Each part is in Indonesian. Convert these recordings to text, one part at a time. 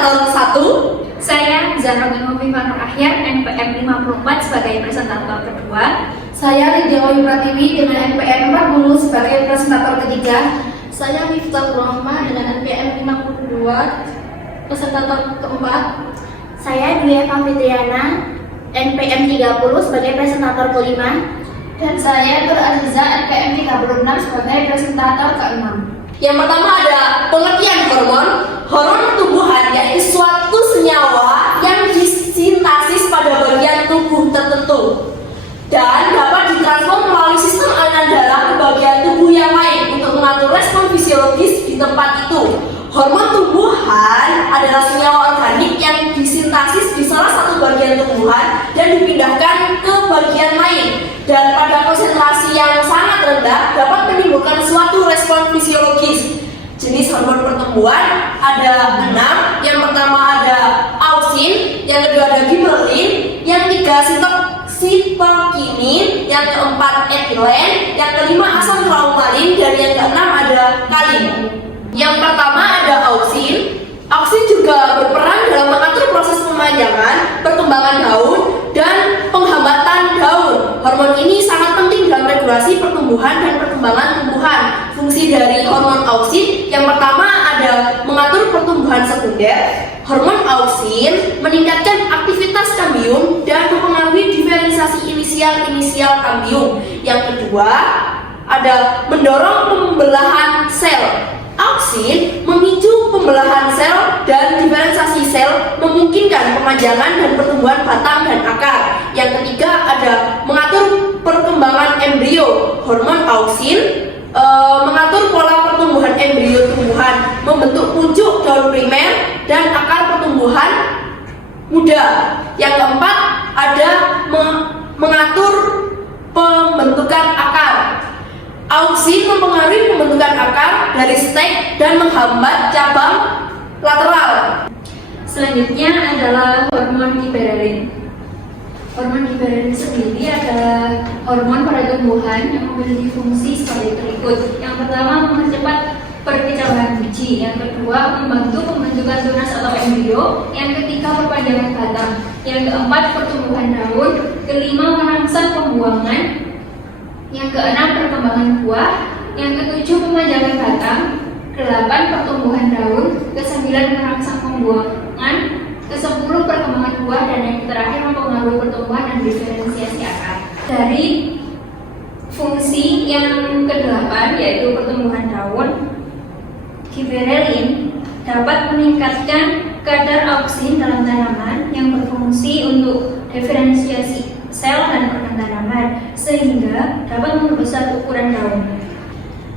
presentator 1. Saya Zahra Binofifah Nur Ahyar, NPM 54 sebagai presentator kedua. Saya Lydia Wayu Pratiwi dengan NPM 40 sebagai presentator ketiga. Saya Miftah Rohma dengan NPM 52 presentator keempat. Saya Dwi Eva Fitriana, NPM 30 sebagai presentator kelima. Dan saya Nur Aziza, NPM 36 sebagai presentator keenam. Yang pertama ada pengertian hormon. Hormon pertumbuhan yaitu suatu senyawa yang disintesis pada bagian tubuh tertentu dan dapat ditransfer melalui sistem aliran darah ke bagian tubuh yang lain untuk mengatur respon fisiologis di tempat itu. Hormon tumbuhan adalah senyawa organik yang disintesis di salah satu bagian tumbuhan dan dipindahkan ke bagian lain, dan pada konsentrasi yang sangat rendah dapat menimbulkan suatu respon fisiologis. Jenis hormon pertumbuhan ada 6. Yang pertama ada auxin, yang kedua ada gibberellin, yang ketiga sitokinin, yang keempat etilen, yang kelima asam traumalin, dan yang keenam ada kalin. Yang pertama ada auxin. Auxin juga berperan dalam mengatur proses pemanjangan, perkembangan daun, dan penghambatan daun. Hormon ini sangat penting dalam regulasi pertumbuhan dan perkembangan tumbuhan. Fungsi dari hormon auxin yang pertama ada mengatur pertumbuhan sekunder. Hormon auxin meningkatkan aktivitas kambium dan mempengaruhi diferensiasi inisial kambium. Yang kedua ada mendorong pembelahan sel. Auxin memicu pembelahan sel dan diferensiasi sel, memungkinkan pemanjangan dan pertumbuhan batang dan akar. Yang ketiga ada mengatur perkembangan embrio. Hormon auxin mengatur pola pertumbuhan embrio tumbuhan, membentuk pucuk daun primer dan akar pertumbuhan muda. Yang keempat ada mengatur pembentukan akar. Auxin mempengaruhi pembentukan akar dari stek dan menghambat cabang lateral. Selanjutnya adalah hormon gibberellin. Hormon gibberellin sendiri adalah hormon pada tumbuhan yang memiliki fungsi sebagai berikut. Yang pertama, mempercepat perkecambahan biji. Yang kedua, membantu pembentukan tunas atau embrio. Yang ketiga, perpanjangan batang. Yang keempat, pertumbuhan daun. Kelima, merangsang pembuangan. Yang keenam, perkembangan buah. Yang ketujuh, pemanjangan batang. Kedelapan, pertumbuhan daun. Kesembilan, merangsang pembuangan. Kesepuluh, perkembangan buah. Dan yang terakhir, mempengaruhi pertumbuhan dan diferensiasi akar. Dari fungsi yang kedelapan, yaitu pertumbuhan daun, gibberellin dapat meningkatkan kadar auxin dalam tanaman yang berfungsi untuk diferensiasi sel dan organ tanaman, sehingga dapat membesar ukuran daun.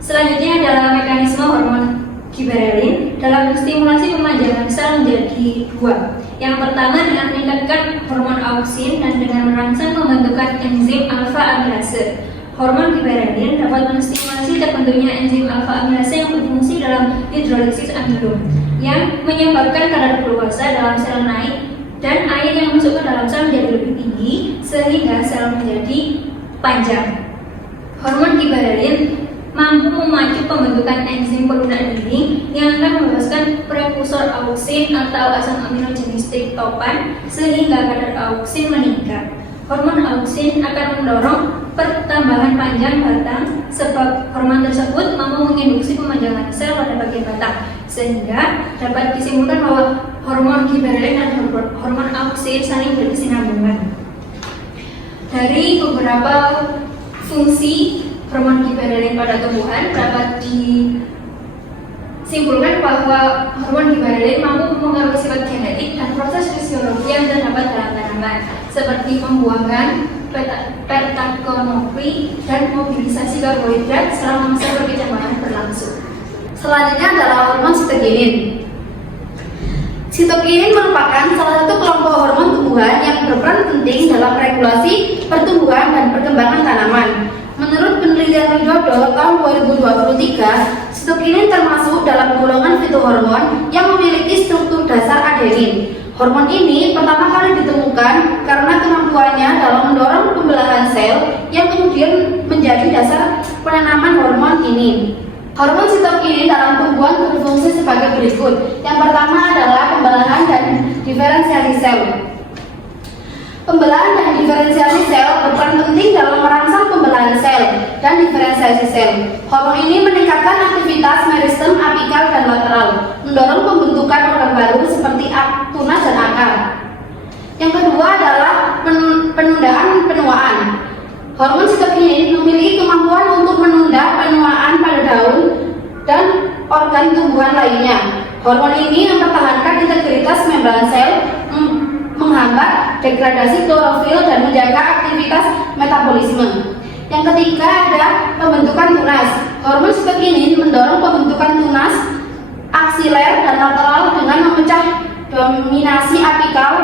Selanjutnya adalah mekanisme hormon gibberellin dalam stimulasi pemanjangan sel menjadi dua. Yang pertama dengan meningkatkan hormon auxin dan dengan merangsang pembentukan enzim alfa amilase. Hormon gibberellin dapat menstimulasi terbentuknya enzim alfa amilase yang berfungsi dalam hidrolisis amilum, yang menyebabkan kadar glukosa dalam sel naik dan air yang masuk ke dalam sel menjadi lebih tinggi sehingga sel menjadi panjang. Hormon gibberellin mampu memacu pembentukan enzim pelunak dinding yang akan membebaskan prekursor auxin atau asam amino jenis triptopan sehingga kadar auxin meningkat. Hormon auxin akan mendorong pertambahan panjang batang sebab hormon tersebut mampu menginduksi pemanjangan sel pada bagian batang, sehingga dapat disimpulkan bahwa hormon gibberellin dan hormon auxin saling berkesinambungan. Dari beberapa fungsi hormon gibberellin pada tumbuhan dapat disimpulkan bahwa hormon gibberellin mampu mempengaruhi sifat genetik dan proses fisiologi yang terdapat dalam tanaman, seperti pembuangan pertakonopri dan mobilisasi karbohidrat selama masa perkecambahan berlangsung. Selanjutnya adalah hormon sitokinin. Sitokinin merupakan salah satu kelompok hormon tumbuhan yang berperan penting dalam regulasi pertumbuhan dan perkembangan tanaman. Menurut penelitian Widodo tahun 2023, sitokinin termasuk dalam golongan fitohormon yang memiliki struktur dasar adenin. Hormon ini pertama kali ditemukan karena kemampuannya dalam mendorong pembelahan sel yang kemudian menjadi dasar penanaman hormon ini. Hormon sitokinin dalam tumbuhan berfungsi sebagai berikut. Yang pertama adalah pembelahan diferensiasi sel. Pembelahan dan diferensiasi sel berperan penting dalam merangsang pembelahan sel dan diferensiasi sel. Hormon ini meningkatkan aktivitas meristem, apikal, dan lateral, mendorong pembentukan organ baru seperti tunas dan akar. Yang kedua adalah penundaan penuaan. Hormon sitokinin memiliki kemampuan untuk menunda penuaan pada daun dan organ tumbuhan lainnya. Hormon ini mempertahankan integritas membran sel, menghambat degradasi klorofil, dan menjaga aktivitas metabolisme. Yang ketiga ada pembentukan tunas. Hormon sitokinin mendorong pembentukan tunas aksiler dan lateral dengan memecah dominasi apikal.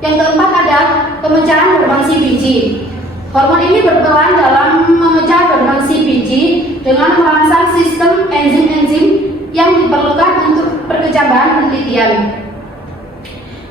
Yang keempat ada pemecahan dormansi biji. Hormon ini berperan dalam memecah dormansi biji dengan merangsang sistem enzim-enzim yang diperlukan untuk perkecambahan penelitian.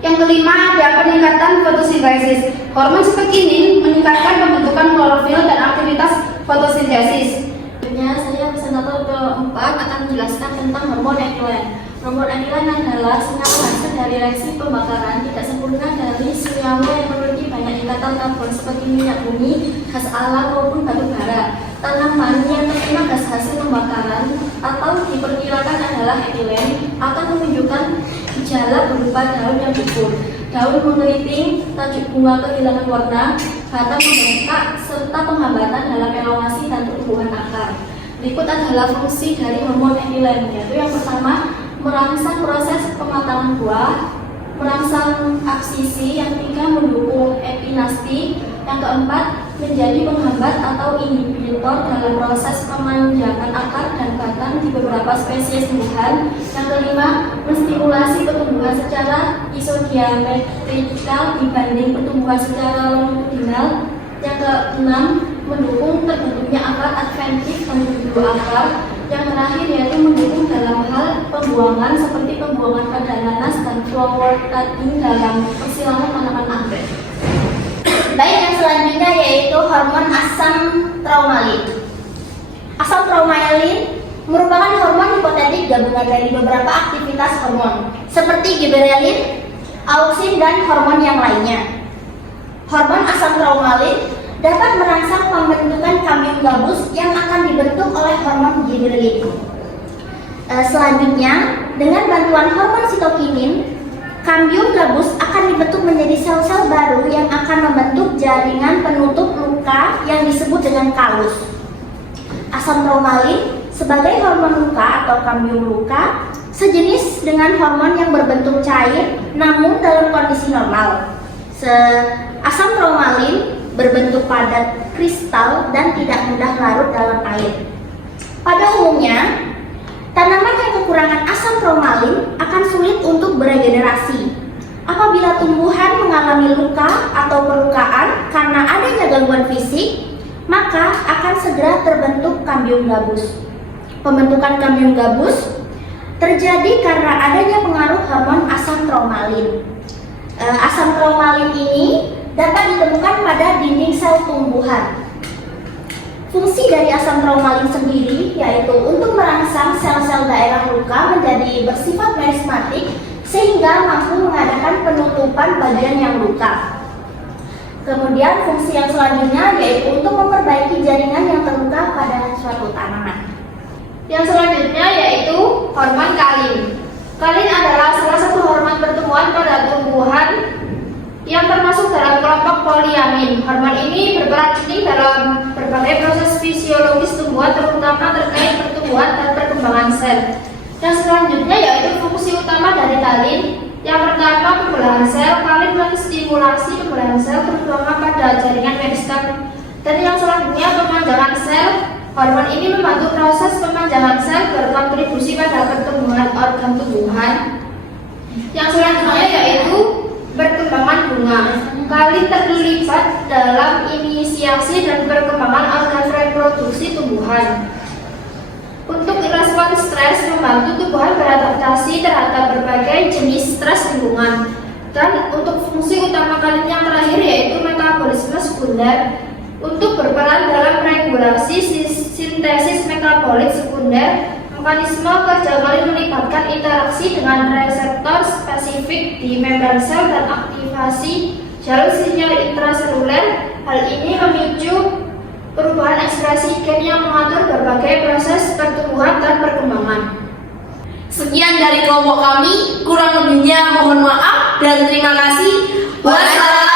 Yang kelima ada peningkatan fotosintesis. Hormon sitokinin meningkatkan pembentukan klorofil dan aktivitas fotosintesis. Selanjutnya, saya presentator keempat akan menjelaskan tentang hormon etilen. Hormon etilen adalah senyawa hasil dari reaksi pembakaran tidak sempurna dari senyawa yang memiliki banyak ikatan karbon seperti minyak bumi, gas alam maupun batu bara. Tanaman yang terkena gas hasil pembakaran atau diperkirakan adalah etilen akan menunjukkan gejala berupa daun yang gugur, daun mengeriting, tajuk bunga kehilangan warna, batang membengkak, serta penghambatan dalam elongasi dan pertumbuhan akar. Berikut adalah fungsi dari hormon etilen, yaitu yang pertama merangsang proses pematangan buah, merangsang absisi, yang ketiga mendukung epinasti, yang keempat menjadi penghambat atau inhibitor dalam proses pemanjangan akar dan batang di beberapa spesies tumbuhan, yang kelima menstimulasi pertumbuhan secara isodiametrikal dibanding pertumbuhan secara longitudinal, yang keenam mendukung terbentuknya akar adventif menuju akar, yang terakhir yaitu mendukung dalam hal pembuangan seperti pembuangan pada nanas dan flower cutting dalam persilangan tanaman anggrek. Baik, yang selanjutnya yaitu hormon asam traumalin. Asam traumalin merupakan hormon hipotetik gabungan dari beberapa aktivitas hormon seperti giberelin, auksin, dan hormon yang lainnya. Hormon asam traumalin dapat merangsang pembentukan kambium gabus yang akan dibentuk oleh hormon giberelin. Selanjutnya, dengan bantuan hormon sitokinin, kambium gabus akan dibentuk menjadi sel-sel baru yang akan membentuk jaringan penutup luka yang disebut dengan kalus. Asam traumalin sebagai hormon luka atau kambium luka sejenis dengan hormon yang berbentuk cair namun dalam kondisi normal. Asam traumalin berbentuk padat kristal dan tidak mudah larut dalam air. Pada umumnya, tanaman yang kekurangan asam traumalin akan sulit untuk beregenerasi. Apabila tumbuhan mengalami luka atau perlukaan karena adanya gangguan fisik, maka akan segera terbentuk kambium gabus. Pembentukan kambium gabus terjadi karena adanya pengaruh hormon asam traumalin. Asam traumalin ini dapat ditemukan pada dinding sel tumbuhan. Fungsi dari asam traumalin sendiri yaitu untuk merangsang sel-sel daerah luka menjadi bersifat merismatik sehingga mampu mengadakan penutupan bagian yang luka. Kemudian fungsi yang selanjutnya yaitu untuk memperbaiki jaringan yang terluka pada suatu tanaman. Yang selanjutnya yaitu hormon kalin. Kalin adalah salah satu hormon pertumbuhan pada tumbuhan yang termasuk dalam kelompok poliamin. Hormon ini berperan penting dalam berbagai proses fisiologis tumbuhan, terutama terkait pertumbuhan dan perkembangan sel. Yang selanjutnya yaitu fungsi utama dari kalin. Yang pertama, pembelahan sel. Kalin menstimulasi pembelahan sel terutama pada jaringan meristem. Dan yang selanjutnya pemanjangan sel. Hormon ini membantu proses pemanjangan sel berkontribusi pada pertumbuhan organ tumbuhan. Yang selanjutnya yaitu perkembangan bunga. Kalin terlibat dalam inisiasi dan perkembangan organ reproduksi tumbuhan. Untuk respon stres, membantu tumbuhan beradaptasi terhadap berbagai jenis stres lingkungan. Dan untuk fungsi utama kalin yang terakhir yaitu metabolisme sekunder, untuk berperan dalam regulasi sintesis metabolit sekunder. Mekanisme kerja kalin melibatkan interaksi berinteraksi dengan reseptor spesifik di membran sel dan aktivasi jalur sinyal intraseluler. Hal ini memicu perubahan ekspresi gen yang mengatur berbagai proses pertumbuhan dan perkembangan. Sekian dari kelompok kami, kurang lebihnya mohon maaf dan terima kasih. Wassalam.